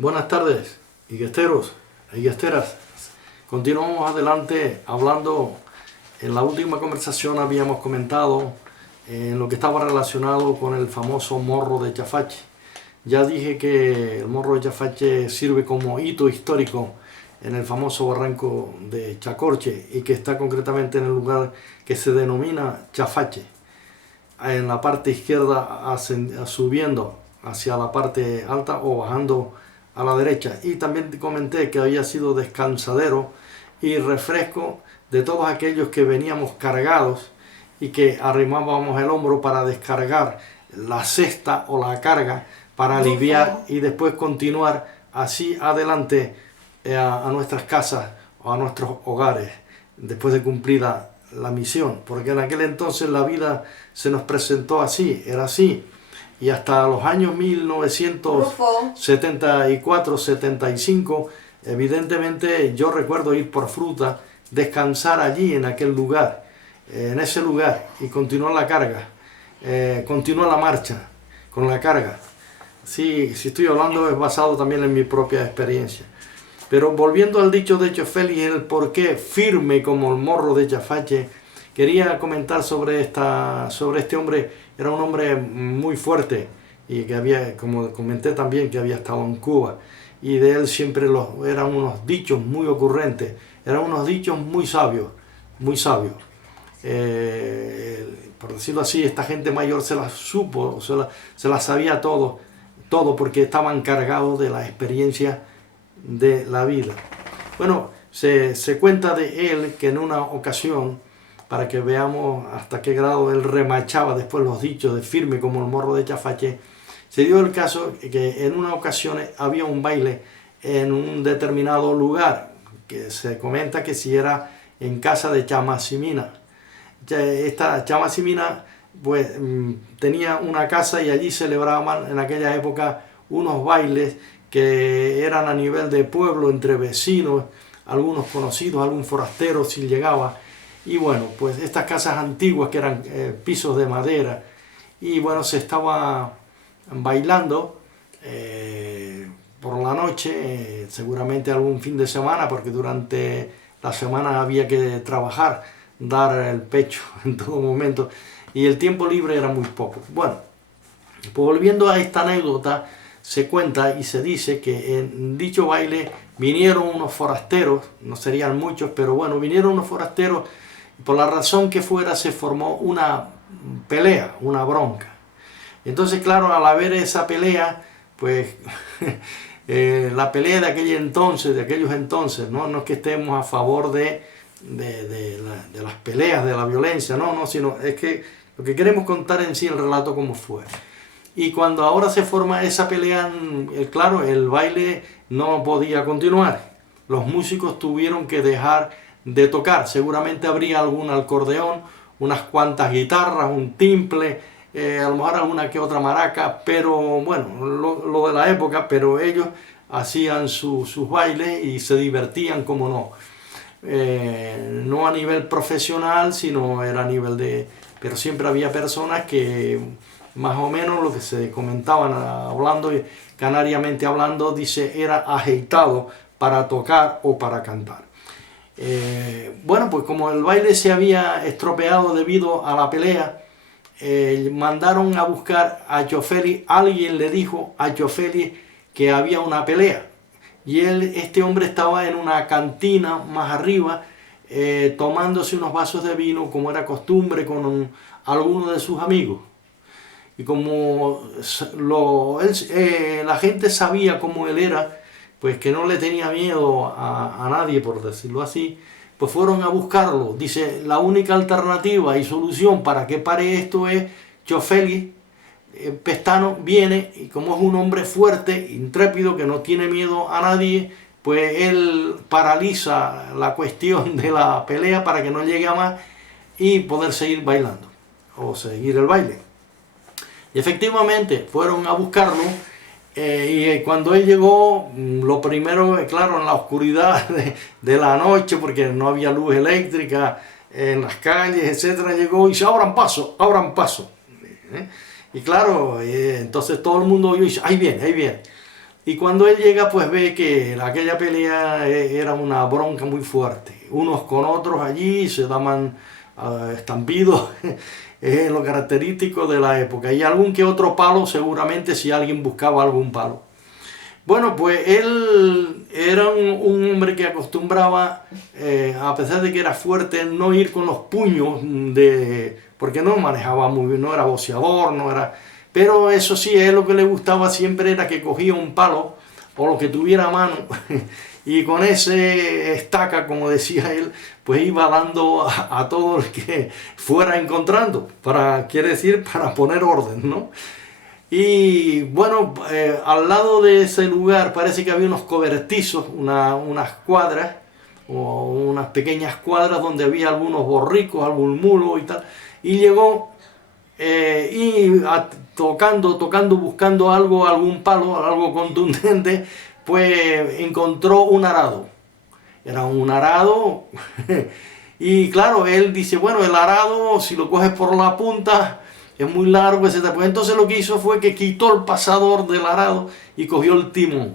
Buenas tardes, higuesteros y higuesteras. Continuamos adelante hablando. En la última conversación habíamos comentado en lo que estaba relacionado con el famoso morro de Chafache. Ya dije que el morro de Chafache sirve como hito histórico en el famoso barranco de Chacorche y que está concretamente en el lugar que se denomina Chafache, en la parte izquierda subiendo hacia la parte alta o bajando a la derecha. Y también comenté que había sido descansadero y refresco de todos aquellos que veníamos cargados y que arrimábamos el hombro para descargar la cesta o la carga para aliviar y después continuar así adelante a nuestras casas o a nuestros hogares después de cumplida la misión, porque en aquel entonces la vida se nos presentó así, era así, y hasta los años 1974-75 evidentemente yo recuerdo ir por fruta, descansar allí en aquel lugar, en ese lugar, y continuar la carga, continuar la marcha con la carga. Sí, si estoy hablando es basado también en mi propia experiencia. Pero volviendo al dicho de Chofeli y el por qué firme como el morro de Chafache, quería comentar sobre este hombre. Era un hombre muy fuerte y que había, como comenté también, que había estado en Cuba. Y de él siempre eran unos dichos muy ocurrentes, eran unos dichos muy sabios, muy sabios. Por decirlo así, esta gente mayor se las supo, se las sabía todo porque estaban cargados de la experiencia de la vida. Bueno, se cuenta de él que en una ocasión, para que veamos hasta qué grado él remachaba después los dichos de firme como el morro de Chafache, se dio el caso que en una ocasión había un baile en un determinado lugar, que se comenta que si era en casa de Chamasimina. Esta Chamasimina pues tenía una casa y allí celebraban en aquella época unos bailes que eran a nivel de pueblo, entre vecinos, algunos conocidos, algún forastero si llegaba. Y bueno, pues estas casas antiguas que eran pisos de madera, y bueno, se estaba bailando por la noche, seguramente algún fin de semana, porque durante la semana había que trabajar, dar el pecho en todo momento, y el tiempo libre era muy poco. Bueno, pues volviendo a esta anécdota, se cuenta y se dice que en dicho baile vinieron unos forasteros, no serían muchos, pero bueno, vinieron unos forasteros, y por la razón que fuera se formó una pelea, una bronca. Entonces, claro, al haber esa pelea, pues la pelea de aquellos entonces, no es que estemos a favor de las peleas, de la violencia, no, sino es que lo que queremos contar en sí el relato como fue. Y cuando ahora se forma esa pelea, claro, el baile no podía continuar. Los músicos tuvieron que dejar de tocar. Seguramente habría algún acordeón, unas cuantas guitarras, un timple, a lo mejor alguna que otra maraca, pero bueno, lo de la época, pero ellos hacían sus bailes y se divertían, como no. No a nivel profesional, sino era a nivel de... Pero siempre había personas que... más o menos lo que se comentaban hablando, canariamente hablando, dice, era agitado para tocar o para cantar. Bueno, pues como el baile se había estropeado debido a la pelea, mandaron a buscar a Chofeli. Alguien le dijo a Chofeli que había una pelea, y este hombre estaba en una cantina más arriba, tomándose unos vasos de vino, como era costumbre, con algunos de sus amigos. Y como la gente sabía cómo él era, pues que no le tenía miedo a nadie, por decirlo así, pues fueron a buscarlo. Dice, la única alternativa y solución para que pare esto es Chofeli Pestano viene, y como es un hombre fuerte, intrépido, que no tiene miedo a nadie, pues él paraliza la cuestión de la pelea para que no llegue a más y poder seguir bailando o seguir el baile. Y efectivamente fueron a buscarlo, y cuando él llegó, lo primero, claro, en la oscuridad de la noche, porque no había luz eléctrica en las calles, etcétera, llegó y dice, abran paso, abran paso. Y claro, entonces todo el mundo oyó y dice, ahí viene, ahí viene. Y cuando él llega, pues ve que aquella pelea era una bronca muy fuerte. Unos con otros allí se daban estampidos, es lo característico de la época. Y algún que otro palo, seguramente, si alguien buscaba algún palo. Bueno, pues él era un hombre que acostumbraba, a pesar de que era fuerte, no ir con los puños, porque no manejaba muy bien, no era boxeador, no era... Pero eso sí, a él lo que le gustaba siempre era que cogía un palo o lo que tuviera a mano y con ese estaca, como decía él, pues iba dando a todo el que fuera encontrando, quiere decir, para poner orden, ¿no? Y bueno, al lado de ese lugar parece que había unos cobertizos, unas cuadras, o unas pequeñas cuadras donde había algunos borricos, algún mulo y tal. Y llegó tocando, buscando algo, algún palo, algo contundente, pues encontró un arado. Era un arado y claro, él dice, bueno, el arado, si lo coges por la punta, es muy largo, etc. Pues entonces lo que hizo fue que quitó el pasador del arado y cogió el timón.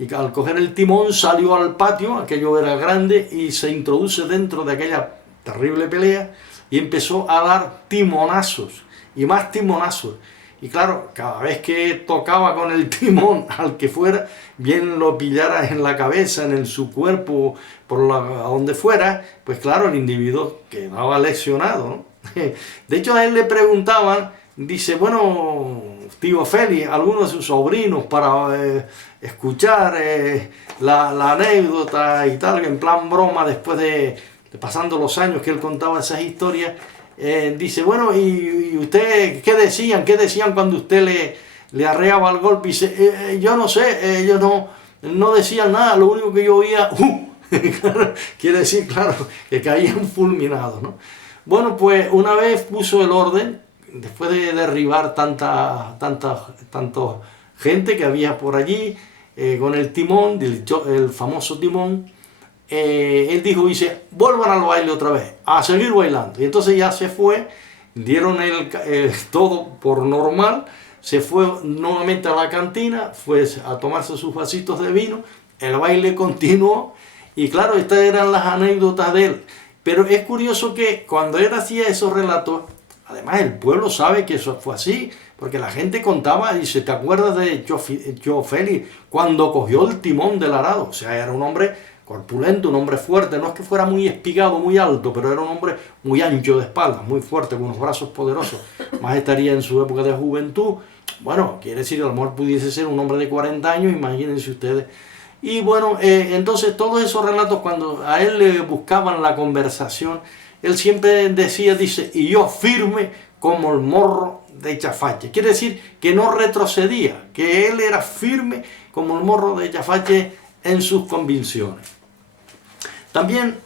Y al coger el timón salió al patio, aquello era grande, y se introduce dentro de aquella terrible pelea y empezó a dar timonazos y más timonazos. Y claro, cada vez que tocaba con el timón al que fuera, bien lo pillara en la cabeza, en su cuerpo, a donde fuera, pues claro, el individuo quedaba lesionado, ¿no? De hecho, a él le preguntaban, dice, bueno, tío Félix, algunos de sus sobrinos para escuchar la anécdota y tal, en plan broma, después de pasando los años que él contaba esas historias, dice, bueno, ¿y usted qué decían? ¿Qué decían cuando usted le arreaba el golpe? Y dice, yo no sé, ellos no decían nada, lo único que yo oía, quiere decir, claro, que caían fulminados, ¿no? Bueno, pues una vez puso el orden, después de derribar tanta gente que había por allí, con el timón, el famoso timón, él dice, vuelvan al baile otra vez, a seguir bailando. Y entonces ya se fue, dieron todo por normal, se fue nuevamente a la cantina, fue a tomarse sus vasitos de vino, el baile continuó, y claro, estas eran las anécdotas de él. Pero es curioso que cuando él hacía esos relatos, además el pueblo sabe que eso fue así, porque la gente contaba, dice, ¿te acuerdas de Joe Félix cuando cogió el timón del arado? O sea, era un hombre corpulento, un hombre fuerte, no es que fuera muy espigado, muy alto, pero era un hombre muy ancho de espaldas, muy fuerte, con unos brazos poderosos. Más estaría en su época de juventud. Bueno, quiere decir, a lo mejor pudiese ser un hombre de 40 años, imagínense ustedes. Y bueno, entonces todos esos relatos, cuando a él le buscaban la conversación, él siempre dice, y yo firme como el morro de Chafache. Quiere decir que no retrocedía, que él era firme como el morro de Chafache en sus convicciones. También,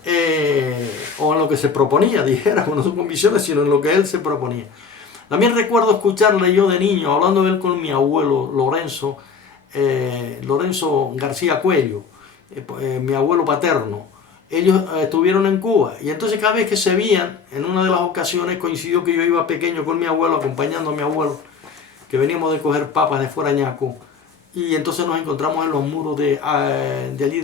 o en lo que se proponía, dijera, no sus convicciones, sino en lo que él se proponía. También recuerdo escucharle yo de niño, hablando de él con mi abuelo Lorenzo García Cuello, mi abuelo paterno. Ellos estuvieron en Cuba y entonces cada vez que se veían, en una de las ocasiones coincidió que yo iba pequeño con mi abuelo, acompañando a mi abuelo, que veníamos de coger papas de Forañaco, y entonces nos encontramos en los muros de allí,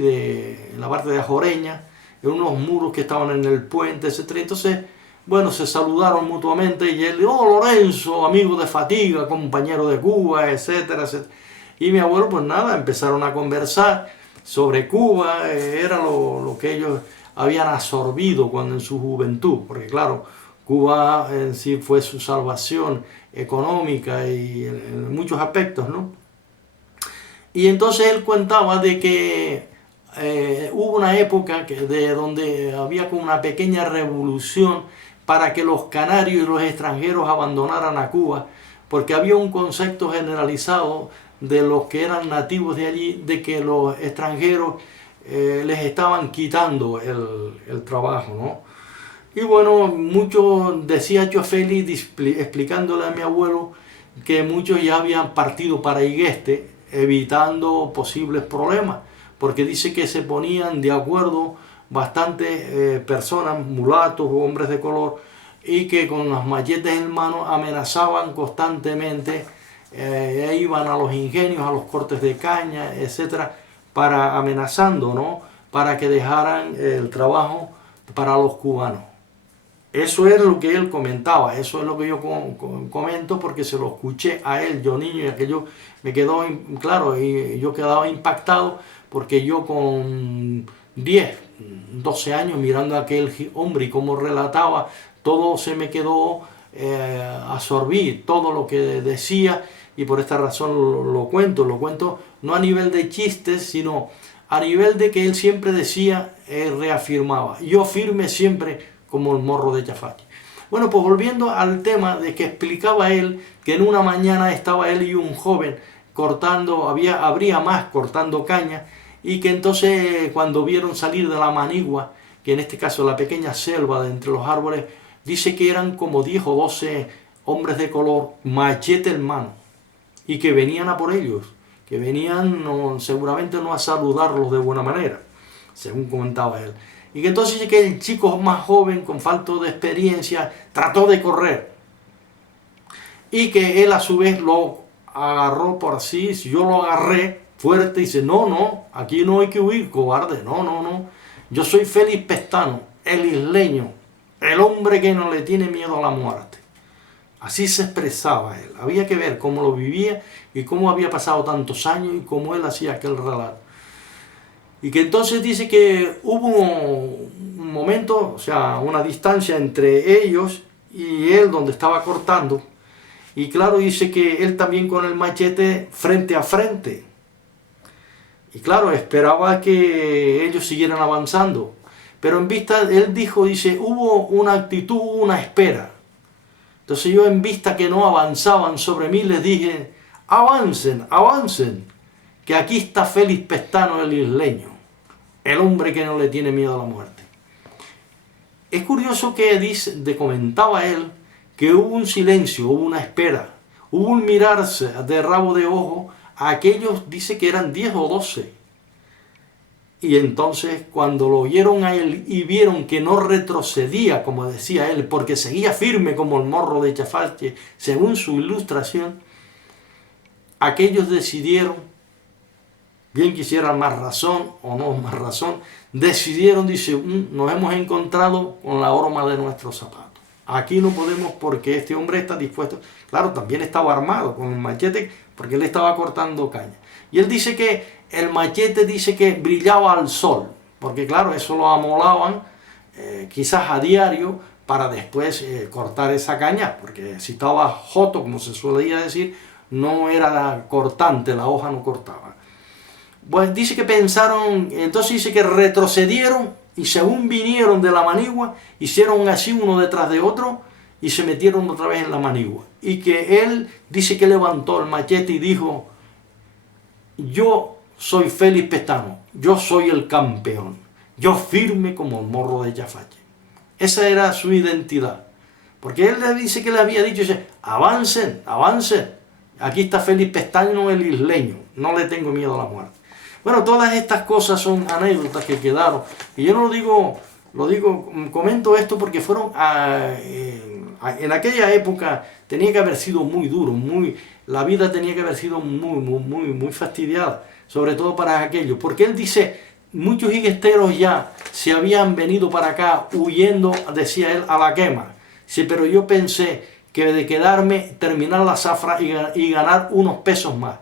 en la parte de Ajoreña, en unos muros que estaban en el puente, etc. Entonces, bueno, se saludaron mutuamente y él, Lorenzo, amigo de fatiga, compañero de Cuba, etcétera, etcétera. Y mi abuelo, pues nada, empezaron a conversar sobre Cuba, era lo que ellos habían absorbido cuando en su juventud, porque claro, Cuba en sí fue su salvación económica y en muchos aspectos, ¿no? Y entonces él contaba de que hubo una época donde había como una pequeña revolución para que los canarios y los extranjeros abandonaran a Cuba, porque había un concepto generalizado de los que eran nativos de allí, de que los extranjeros les estaban quitando el trabajo, ¿no? Y bueno, muchos, decía yo Félix, explicándole a mi abuelo, que muchos ya habían partido para Igueste, evitando posibles problemas, porque dice que se ponían de acuerdo bastantes personas, mulatos o hombres de color, y que con las machetes en mano amenazaban constantemente iban a los ingenios, a los cortes de caña, etcétera, para amenazando, ¿no? Para que dejaran el trabajo para los cubanos. Eso es lo que él comentaba, eso es lo que yo comento porque se lo escuché a él, yo niño, y aquello me quedó claro, y yo quedaba impactado porque yo con 10, 12 años mirando a aquel hombre y cómo relataba, todo se me quedó, absorbí todo lo que decía, y por esta razón lo cuento no a nivel de chistes, sino a nivel de que él siempre decía, reafirmaba, yo firme siempre como el morro de Chafache. Bueno, pues volviendo al tema de que explicaba él que en una mañana estaba él y un joven cortando, habría más cortando caña, y que entonces cuando vieron salir de la manigua, que en este caso la pequeña selva de entre los árboles, dice que eran como 10 o 12 hombres de color, machete en mano, y que venían a por ellos, que venían seguramente no a saludarlos de buena manera, según comentaba él. Y que entonces dice que el chico más joven, con falta de experiencia, trató de correr. Y que él a su vez lo agarró por así, si yo lo agarré fuerte y dice, no, aquí no hay que huir, cobarde, no. Yo soy Félix Pestano, el isleño, el hombre que no le tiene miedo a la muerte. Así se expresaba él. Había que ver cómo lo vivía y cómo había pasado tantos años y cómo él hacía aquel relato. Y que entonces dice que hubo un momento, o sea, una distancia entre ellos y él donde estaba cortando. Y claro, dice que él también con el machete frente a frente. Y claro, esperaba que ellos siguieran avanzando. Pero en vista, él dice, hubo una actitud, una espera. Entonces yo en vista que no avanzaban sobre mí, les dije, avancen, que aquí está Félix Pestano el isleño, el hombre que no le tiene miedo a la muerte. Es curioso que comentaba él que hubo un silencio, hubo una espera, hubo un mirarse de rabo de ojo a aquellos, dice que eran 10 o 12. Y entonces cuando lo oyeron a él y vieron que no retrocedía, como decía él, porque seguía firme como el morro de Chafache, según su ilustración, aquellos decidieron, bien quisieran más razón o no más razón, decidieron, dice, nos hemos encontrado con la horma de nuestros zapatos. Aquí no podemos porque este hombre está dispuesto. Claro, también estaba armado con un machete porque él estaba cortando caña. Y él dice que el machete dice que brillaba al sol, porque claro, eso lo amolaban quizás a diario para después cortar esa caña, porque si estaba joto, como se solía decir, no era cortante, la hoja no cortaba. Pues dice que pensaron, entonces dice que retrocedieron y según vinieron de la manigua, hicieron así uno detrás de otro y se metieron otra vez en la manigua. Y que él dice que levantó el machete y dijo, yo soy Félix Pestano, yo soy el campeón, yo firme como el morro de Chafache. Esa era su identidad. Porque él le dice que le había dicho, dice, avancen, aquí está Félix Pestano el isleño, no le tengo miedo a la muerte. Bueno, todas estas cosas son anécdotas que quedaron. Y yo no lo digo, comento esto porque fueron en aquella época tenía que haber sido muy duro, la vida tenía que haber sido muy fastidiada, sobre todo para aquellos. Porque él dice, muchos higuesteros ya se habían venido para acá huyendo, decía él, a la quema. Sí, pero yo pensé que de quedarme, terminar la zafra y ganar unos pesos más.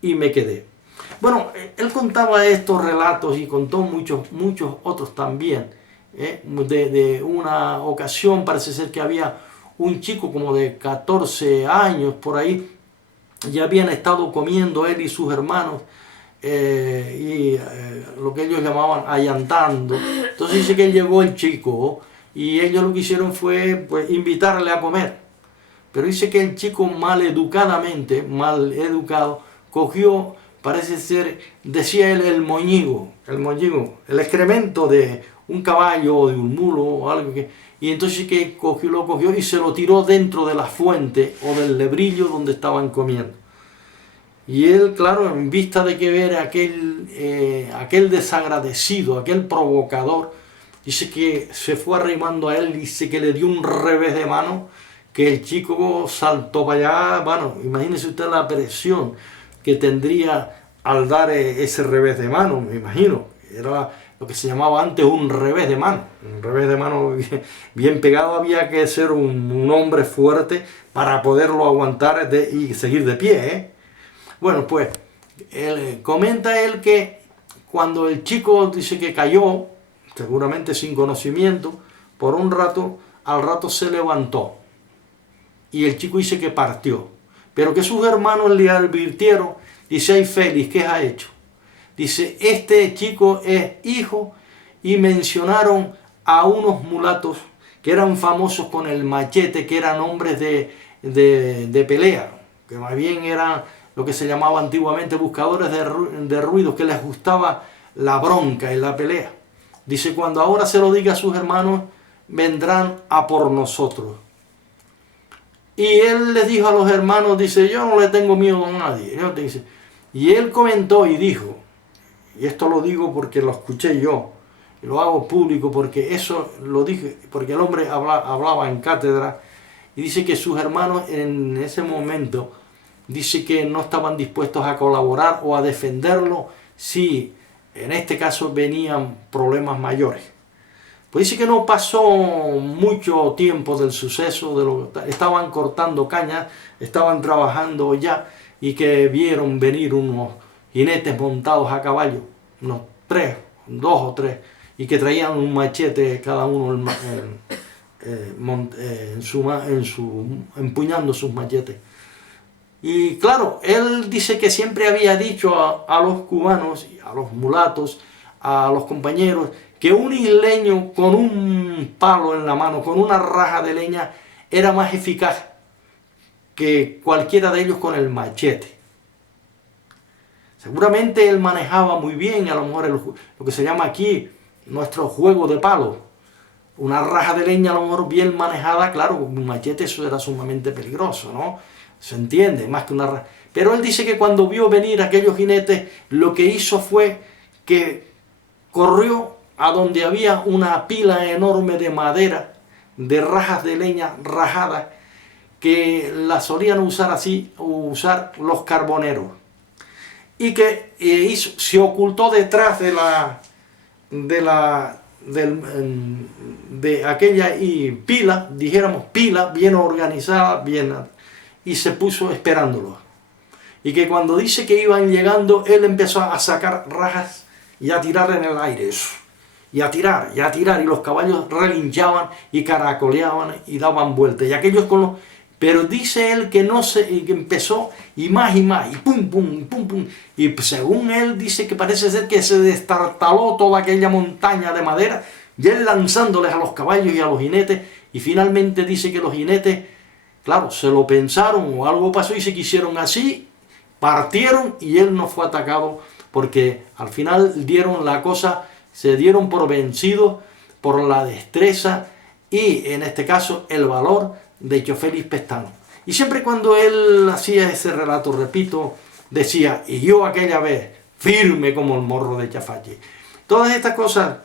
Y me quedé. Bueno, él contaba estos relatos y contó muchos otros también. De una ocasión parece ser que había un chico como de 14 años por ahí, y habían estado comiendo él y sus hermanos, lo que ellos llamaban allantando. Entonces dice que llegó el chico y ellos lo que hicieron fue pues, invitarle a comer. Pero dice que el chico mal educado, cogió, parece ser, decía él, el moñigo, el excremento de un caballo o de un mulo o algo y entonces que lo cogió y se lo tiró dentro de la fuente o del lebrillo donde estaban comiendo. Y él, claro, en vista de que ver aquel desagradecido, aquel provocador, dice que se fue arrimando a él, dice que le dio un revés de mano, que el chico saltó para allá. Bueno, imagínese usted la presión que tendría al dar ese revés de mano, me imagino. Era lo que se llamaba antes un revés de mano. Un revés de mano bien pegado. Había que ser un hombre fuerte para poderlo aguantar y seguir de pie, ¿eh? Bueno, pues comenta él que cuando el chico dice que cayó, seguramente sin conocimiento, por un rato, al rato se levantó. Y el chico dice que partió. Pero que sus hermanos le advirtieron, dice: ay Félix, ¿qué ha hecho? Dice: este chico es hijo, y mencionaron a unos mulatos que eran famosos con el machete, que eran hombres de pelea, que más bien eran lo que se llamaba antiguamente buscadores de ruidos, que les gustaba la bronca y la pelea. Dice: cuando ahora se lo diga a sus hermanos, vendrán a por nosotros. Y él les dijo a los hermanos, dice: yo no le tengo miedo a nadie. Dice, y él comentó y dijo, y esto lo digo porque lo escuché yo, y lo hago público porque eso lo dije, porque el hombre hablaba en cátedra, y dice que sus hermanos en ese momento, dice que no estaban dispuestos a colaborar o a defenderlo si en este caso venían problemas mayores. Pues dice que no pasó mucho tiempo del suceso, estaban cortando cañas, estaban trabajando ya, y que vieron venir unos jinetes montados a caballo, unos dos o tres, y que traían un machete cada uno empuñando sus machetes. Y claro, él dice que siempre había dicho a los cubanos, a los mulatos, a los compañeros, que un isleño con un palo en la mano, con una raja de leña, era más eficaz que cualquiera de ellos con el machete. Seguramente él manejaba muy bien, a lo mejor lo que se llama aquí nuestro juego de palo. Una raja de leña a lo mejor bien manejada, claro, con un machete eso era sumamente peligroso, ¿no? Se entiende, más que una raja. Pero él dice que cuando vio venir aquellos jinetes, lo que hizo fue que corrió a donde había una pila enorme de madera, de rajas de leña rajadas, que la solían usar así, usar los carboneros. Y que se ocultó detrás de aquella pila, dijéramos pila, bien organizada, y se puso esperándolo. Y que cuando dice que iban llegando, él empezó a sacar rajas y a tirar en el aire, y a tirar, y los caballos relinchaban y caracoleaban y daban vueltas. Y aquellos con los... Pero dice él que que empezó y más, y pum, pum, pum, pum. Y según él dice que parece ser que se destartaló toda aquella montaña de madera, y él lanzándoles a los caballos y a los jinetes, y finalmente dice que los jinetes, claro, se lo pensaron o algo pasó y se quisieron así, partieron y él no fue atacado, porque al final dieron la cosa, se dieron por vencidos por la destreza y en este caso el valor de Tio Félix Pestano. Y siempre cuando él hacía ese relato, repito, decía: y yo aquella vez, firme como el morro de Cafache. Todas estas cosas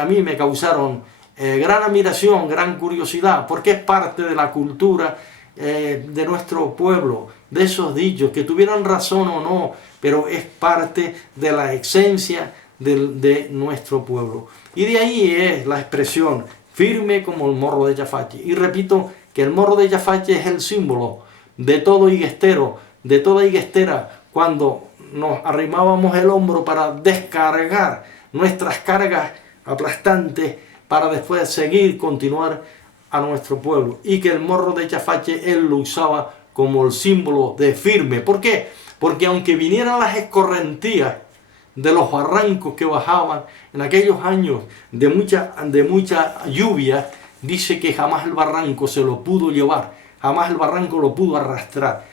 a mí me causaron gran admiración, gran curiosidad, porque es parte de la cultura de nuestro pueblo, de esos dichos, que tuvieran razón o no, pero es parte de la esencia de nuestro pueblo. Y de ahí es la expresión, firme como el morro de Cafache. Y repito que el morro de Cafache es el símbolo de todo higuestero, de toda higuestera, cuando nos arrimábamos el hombro para descargar nuestras cargas aplastantes, para después continuar a nuestro pueblo. Y que el morro de Cafache él lo usaba como el símbolo de firme. ¿Por qué? Porque aunque vinieran las escorrentías de los barrancos que bajaban en aquellos años de mucha lluvia, dice que jamás el barranco se lo pudo llevar, jamás el barranco lo pudo arrastrar.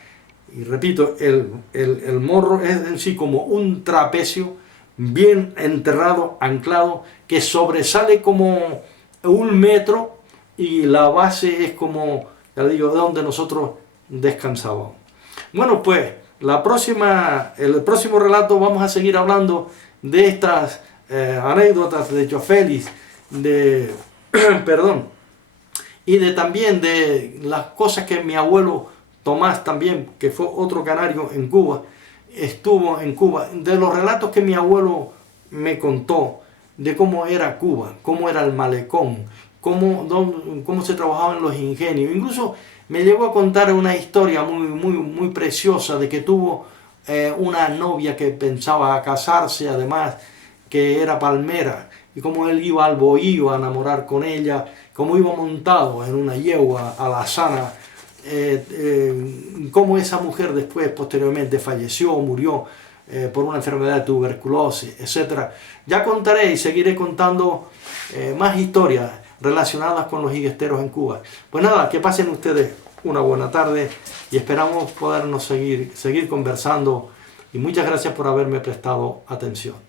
Y repito, el morro es en sí como un trapecio bien enterrado, anclado, que sobresale como 1 metro, y la base es como, ya digo, de donde nosotros descansábamos. Bueno, pues el próximo relato vamos a seguir hablando de estas anécdotas de Tio Félix, perdón. y también de las cosas que mi abuelo Tomás también, que fue otro canario en Cuba, estuvo en Cuba, de los relatos que mi abuelo me contó, de cómo era Cuba, cómo era el malecón, cómo se trabajaban los ingenios. Incluso me llegó a contar una historia muy preciosa de que tuvo una novia que pensaba casarse, además, que era palmera, y cómo él iba al bohío a enamorar con ella, cómo iba montado en una yegua alazana, cómo esa mujer después, posteriormente, falleció o murió por una enfermedad de tuberculosis, etc. Ya contaré y seguiré contando más historias relacionadas con los higuesteros en Cuba. Pues nada, que pasen ustedes una buena tarde y esperamos podernos seguir conversando, y muchas gracias por haberme prestado atención.